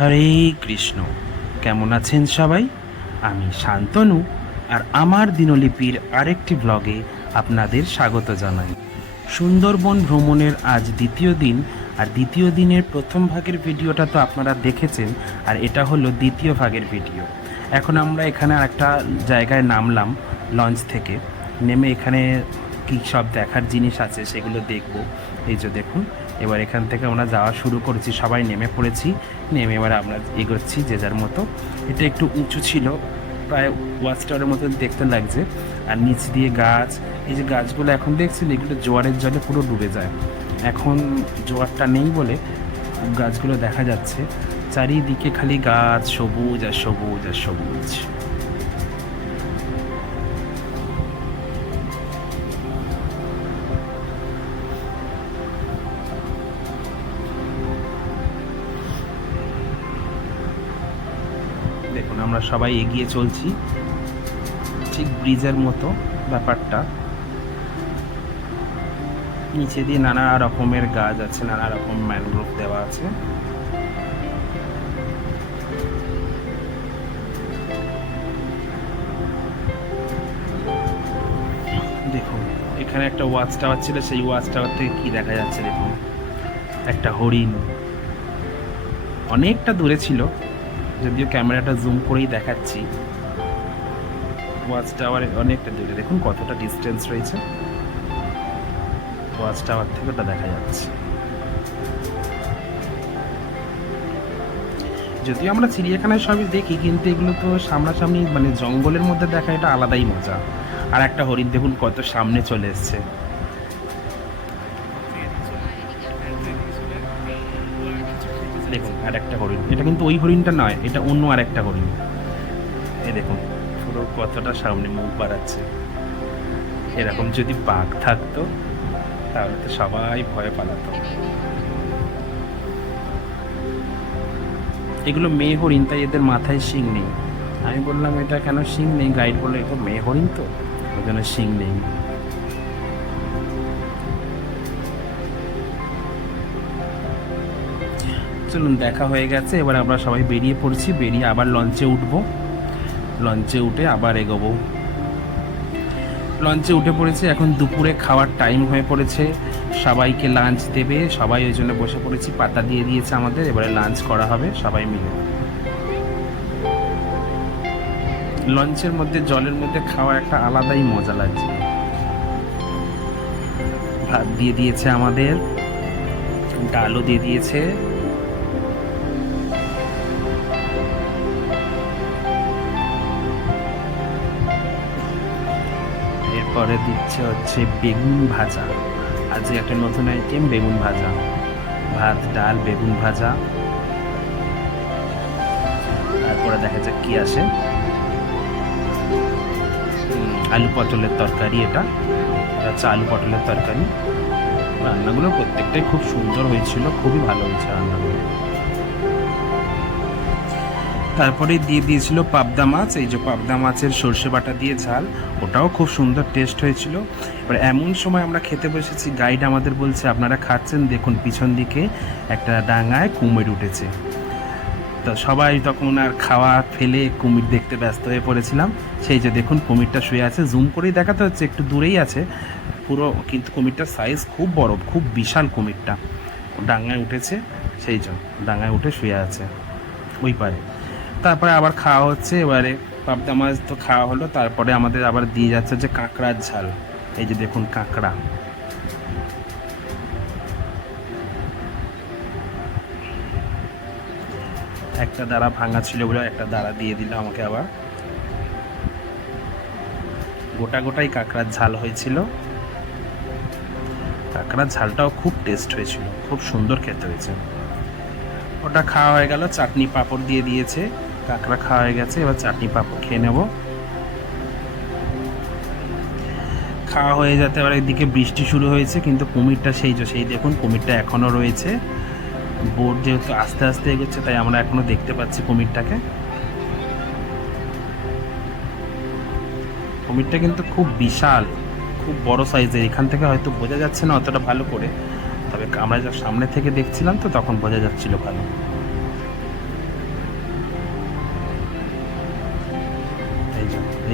হরে কৃষ্ণ। কেমন আছেন সবাই? আমি শান্তনু, আর আমার দিনলিপির আরেকটি ব্লগে আপনাদের স্বাগত জানাই। সুন্দরবন ভ্রমণের আজ দ্বিতীয় দিন, আর দ্বিতীয় দিনের প্রথম ভাগের ভিডিওটা তো আপনারা দেখেছেন, আর এটা হলো দ্বিতীয় ভাগের ভিডিও। এখন আমরা এখানে একটা জায়গায় নামলাম লঞ্চ থেকে। নেমে এখানে কী সব দেখার জিনিস আছে সেগুলো দেখব। এই যে দেখুন, এবার এখান থেকে আমরা যাওয়া শুরু করেছি, সবাই নেমে পড়েছি। নেমে এবার আমরা এগোচ্ছি যে যার মতো। এটা একটু উঁচু ছিল, প্রায় ওয়াচ টাওয়ারের মতো দেখতে লাগছে। আর নিচ দিয়ে গাছ, এই যে গাছগুলো এখন দেখছেন, এগুলো জোয়ারের জলে পুরো ডুবে যায়। এখন জোয়ারটা নেই বলে গাছগুলো দেখা যাচ্ছে। চারিদিকে খালি গাছ, সবুজ আর সবুজ আর সবুজ। দেখুন, আমরা সবাই এগিয়ে চলছি, ঠিক ব্রিজের মতো ব্যাপারটা। নিচে দিয়ে নানা রকমের গাছ আছে, নানা রকম ম্যানগ্রোভ দেওয়া আছে। দেখুন, এখানে একটা ওয়াচ টাওয়ার ছিল, সেই ওয়াচ টাওয়ার থেকে কি দেখা যাচ্ছে দেখুন, একটা হরিণ। অনেকটা দূরে ছিল, যদিও ক্যামেরাটা জুম করেই দেখাচ্ছি। ওয়াচ টাওয়ারে অনেকটা দূরে, দেখুন কতটা ডিস্টেন্স রয়েছে। ওয়াচ টাওয়ার থেকে ওটা দেখা যাচ্ছে। যদিও আমরা চিড়িয়াখানায় সবই দেখি, কিন্তু এগুলো তো সামনাসামনি, মানে জঙ্গলের মধ্যে দেখা, এটা আলাদাই মজা। আর একটা হরিণ দেখুন কত সামনে চলে এসছে। দেখুন আর একটা হরিণ, এটা কিন্তু ওই হরিণটা নয়, এটা অন্য আর একটা হরিণ। এই দেখুন পুরো কতটা সামনে মুখ বাড়াচ্ছে। এরকম যদি বাঘ থাকতো তাহলে তো সবাই ভয়ে পালাতো। এগুলো মেয়ে হরিণ, তাই এদের মাথায় শিং নেই। আমি বললাম এটা কেন শিং নেই, গাইড বললো এগুলো মেয়ে হরিণ তো, ওই জন্য শিং নেই। চলুন, দেখা হয়ে গেছে, এবার আমরা সবাই বেরিয়ে পড়ছি। বেরিয়ে আবার লঞ্চে উঠবো। লঞ্চে উঠে আবার এগোবো। লঞ্চে উঠে পড়েছে, এখন দুপুরে খাওয়ার টাইম হয়ে পড়েছে। সবাইকে লাঞ্চ দেবে, সবাই ওই জন্য বসে পড়েছি। পাতা দিয়ে দিয়েছে আমাদের, এবারে লাঞ্চ করা হবে সবাই মিলে। লঞ্চের মধ্যে, জলের মধ্যে খাওয়া একটা আলাদাই মজা লাগছে। ভাত দিয়ে দিয়েছে আমাদের, ডালও দিয়ে দিয়েছে। এরপরে দিচ্ছে হচ্ছে বেগুন ভাজা। আজকে একটা নতুন আইটেম, বেগুন ভাজা। ভাত, ডাল, বেগুন ভাজা। তারপরে দেখা যাক কি আসে। আলু পটলের তরকারি, এটা হচ্ছে আলু পটলের তরকারি। রান্নাগুলো প্রত্যেকটাই খুব সুন্দর হয়েছিল, খুবই ভালো হয়েছে রান্নাগুলো। তারপরে দিয়ে দিয়েছিল পাবদা মাছ, এই যে পাবদা মাছের সর্ষে বাটা দিয়ে ঝাল, ওটাও খুব সুন্দর টেস্ট হয়েছিল। এবার এমন সময় আমরা খেতে বসেছি, গাইড আমাদের বলছে আপনারা খাচ্ছেন, দেখুন পিছন দিকে একটা ডাঙায় কুমির উঠেছে। তো সবাই তখন আর খাওয়া ফেলে কুমির দেখতে ব্যস্ত হয়ে পড়েছিলাম। সেই যে দেখুন কুমিরটা শুয়ে আছে, জুম করেই দেখাতে হচ্ছে, একটু দূরেই আছে পুরো, কিন্তু কুমিরটার সাইজ খুব বড়, খুব বিশাল কুমিরটা। ডাঙায় উঠেছে, সেই জন্য ডাঙায় উঠে শুয়ে আছে ওই পারে। তারপরে আবার খাওয়া হচ্ছে। এবারে পাবদা মাছ তো খাওয়া হলো, তারপরে আমাদের আবার দিয়ে যাচ্ছে যে কাঁকড়ার ঝাল। এই যে দেখুন কাঁকড়া, একটা দাঁড়া ভাঙা ছিল বলে একটা দাঁড়া দিয়ে দিল আমাকে আবার। গোটা গোটাই কাঁকড়ার ঝাল হয়েছিল। কাঁকড়ার ঝালটাও খুব টেস্ট হয়েছিল, খুব সুন্দর খেতে হয়েছে। ওটা খাওয়া হয়ে গেল, চাটনি পাঁপড় দিয়ে দিয়েছে। কাঁকড়া খাওয়া হয়ে গেছে, এবার চাটনি পাঁপড় খেয়ে নেব। খাওয়া হয়ে যেতে এবার এদিকে বৃষ্টি শুরু হয়েছে, কিন্তু কুমিরটা সেই দেখুন কুমিরটা এখনও রয়েছে। বোট যেহেতু আস্তে আস্তে এগোচ্ছে, তাই আমরা এখনো দেখতে পাচ্ছি কুমিরটাকে। কুমিরটা কিন্তু খুব বিশাল, খুব বড় সাইজের। এখান থেকে হয়তো বোঝা যাচ্ছে না অতটা ভালো করে, তবে আমরা যা সামনে থেকে দেখছিলাম তো তখন বোঝা যাচ্ছিল ভালো।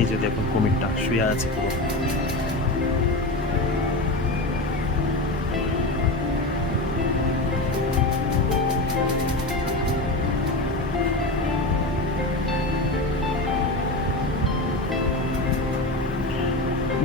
এই যে দেখুন কুমিরটা শুয়ে আছে পুরো।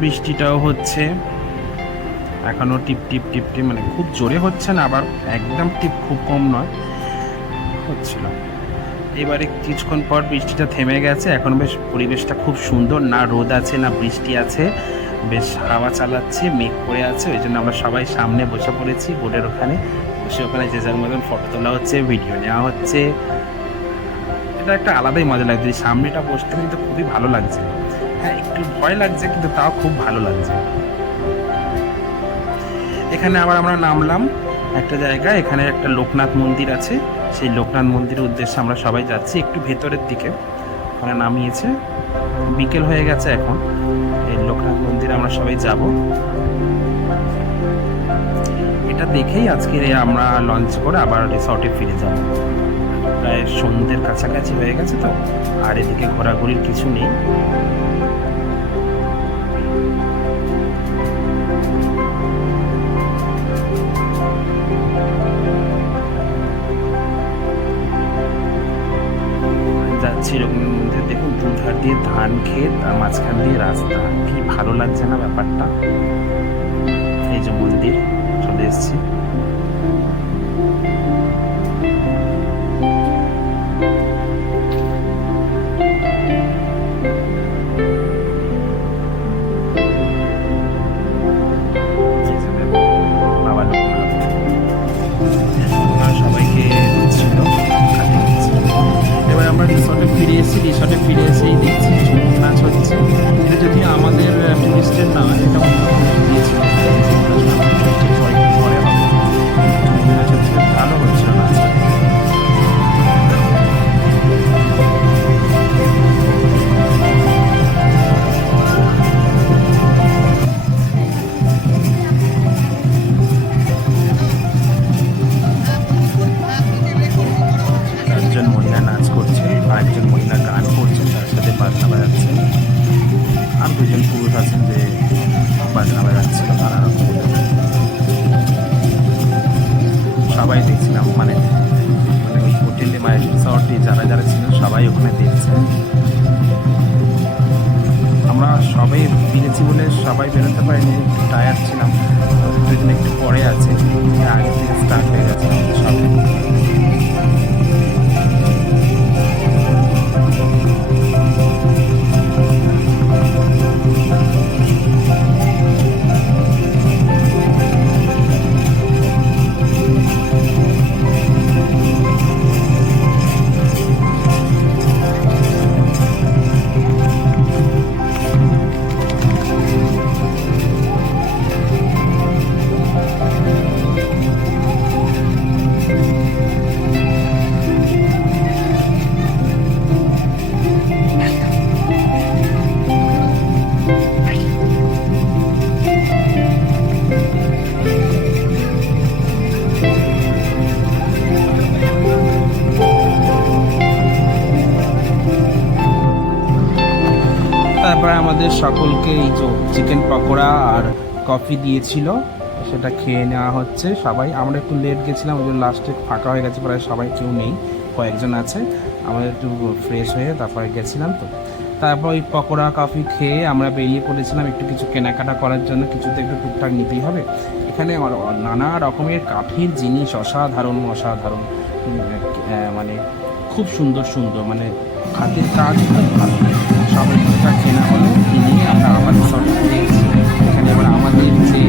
বৃষ্টিটাও হচ্ছে এখনো টিপ টিপ টিপ টিপ, মানে খুব জোরে হচ্ছে না, আবার একদম টিপ খুব কম নয়, হচ্ছিল। এবারে কিছুক্ষণ পর বৃষ্টিটা থেমে গেছে, এখন বেশ পরিবেশটা খুব সুন্দর, না রোদ আছে না বৃষ্টি আছে, বেশ হাওয়া চালাচ্ছে, মেঘ করে আছে। ওই জন্য আমরা সবাই সামনে বসে পড়েছি বোটের ওখানে, বসে ওখানে যে যার মতন ফটো তোলা হচ্ছে, ভিডিও নেওয়া হচ্ছে। এটা একটা আলাদাই মজা লাগছে, সামনেটা বসতে কিন্তু খুবই ভালো লাগছে। হ্যাঁ, একটু ভয় লাগছে কিন্তু তাও খুব ভালো লাগছে। এখানে আবার আমরা নামলাম একটা জায়গায়, এখানে একটা লোকনাথ মন্দির আছে, সেই লোকনাথ মন্দিরের উদ্দেশ্যে আমরা সবাই যাচ্ছি একটু ভেতরের দিকে। ওখানে নামিয়েছে, বিকেল হয়ে গেছে এখন। এই লোকনাথ মন্দিরে আমরা সবাই যাব, এটা দেখেই আজকে আমরা লঞ্চ করে আবার রিসর্টে ফিরে যাব। প্রায় সন্ধ্যের কাছাকাছি হয়ে গেছে তো, আর এদিকে ঘোরাঘুরির কিছু নেই। যাচ্ছি এরকমের মধ্যে, দেখুন দুধার দিয়ে ধান ক্ষেত আর মাঝখান দিয়ে রাস্তা, কি ভালো লাগছে না ব্যাপারটা। এই যে মন্দির, চলে এসছি। বাবা লোকনাথ সবাইকে দিচ্ছিল, খাতে দিচ্ছিল। এবার আমরা রিসর্টে ফিরে এসেছি, রিসর্টে ফিরে এসেই দেখছি ঝুমুর নাচ হচ্ছে। এটা যদি আমাদের টুরিস্টের না হয়, এটা অন্য কোনো দিয়েছিল, পরে হবে। ঝুমুর নাচ হচ্ছে, ভালো হচ্ছিল নাচটা। একজন মহিলা নাচ করছে, আরেকজন মহিলা গান করছেন, তার সাথে বাজনা বাজাচ্ছে, আর দুজন পুরুষ আছেন যে বাজনা বাজাচ্ছিল নানা রকম। সবাই দেখছিলাম, মানে ওই হোটেলে মায়ের রিসর্টে যারা যারা ছিল সবাই ওখানে দেখছে। আমরা সবাই ফিরেছি বলে সবাই বেরোতে পারিনি, একটু টায়ার্ড ছিলাম, দুজন একটু পরে আছে, আগে থেকে স্টার্ট হয়ে গেছে সবাই। তারপরে আমাদের সকলকে এই যে চিকেন পকোড়া আর কফি দিয়েছিল, সেটা খেয়ে নেওয়া হচ্ছে সবাই। আমরা একটু লেট গেছিলাম, ওই জন্য লাস্টে ফাঁকা হয়ে গেছে, প্রায় সবাই কেউ নেই, কয়েকজন আছে। আমরা একটু ফ্রেশ হয়ে তারপরে গেছিলাম তো, তারপর ওই পকোড়া কফি খেয়ে আমরা বেরিয়ে পড়েছিলাম একটু কিছু কেনাকাটা করার জন্য, কিছু তো একটু টুকটাক নিতেই হবে। এখানে নানা রকমের কাঠের জিনিস, অসাধারণ অসাধারণ, মানে খুব সুন্দর সুন্দর, মানে হাতের কাজ খুব ভালো। সব টুকটাক কেনা হলো, কিনে আমরা আবার রিসর্টে ফিরে গেছি। এখানে আবার আমাদের যে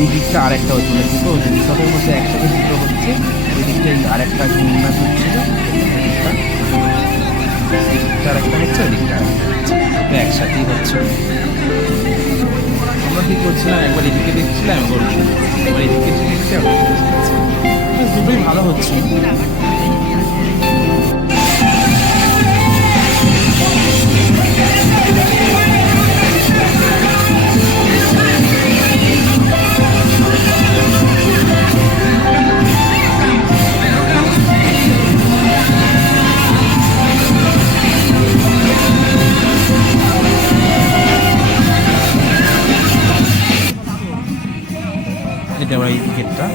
ওই দিকটা আরেকটা হচ্ছে, মানে দুটো হচ্ছে রিসর্টের মধ্যে একসাথে দুটো হচ্ছে। ওই দিকটা আরেকটা উন্নয়ন হচ্ছিল, এই দিকটা আরেকটা হচ্ছে, ওই দিকটা আরেকটা হচ্ছে। তো একসাথেই হচ্ছে। আমরা কি করছিলাম, একবার এদিকে দেখছিলাম, একবার এদিকে দেখছি, দুটোই ভালো হচ্ছে। এটা আবার এই গেটটা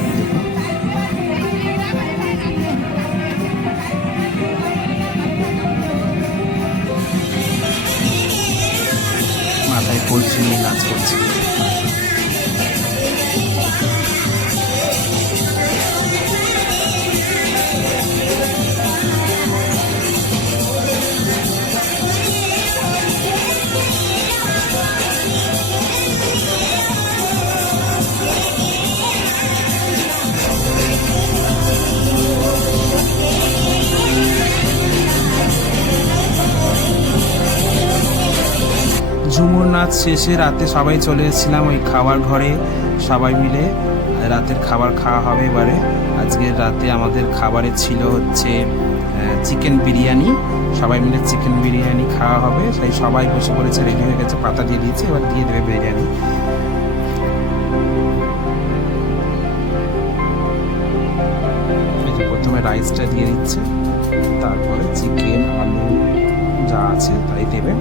মাথায় কলসি নিয়ে নাচ করছে। ঝুমুর নাচ শেষে রাতে সবাই চলে এসেছিলাম ওই খাবার ঘরে, সবাই মিলে রাতের খাবার খাওয়া হবে এবারে। আজকের রাতে আমাদের খাবারে ছিল হচ্ছে চিকেন বিরিয়ানি, সবাই মিলে চিকেন বিরিয়ানি খাওয়া হবে। সেই সবাই বসে পড়েছে, রেডি হয়ে গেছে, পাতা দিয়ে দিয়েছে, এবার দিয়ে দেবে বিরিয়ানি। প্রথমে রাইসটা দিয়ে দিচ্ছে, তারপরে চিকেন আলু যা আছে তাই দেবে।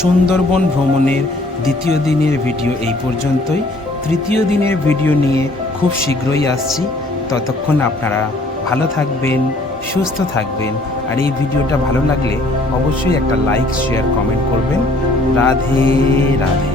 সুন্দরবন ভ্রমণের দ্বিতীয় দিনের ভিডিও এই পর্যন্তই। তৃতীয় দিনের ভিডিও নিয়ে খুব শীঘ্রই আসছি। ততক্ষণ আপনারা ভালো থাকবেন, সুস্থ থাকবেন। আর এই ভিডিওটা ভালো লাগলে অবশ্যই একটা লাইক, শেয়ার, কমেন্ট করবেন। রাধে রাধে।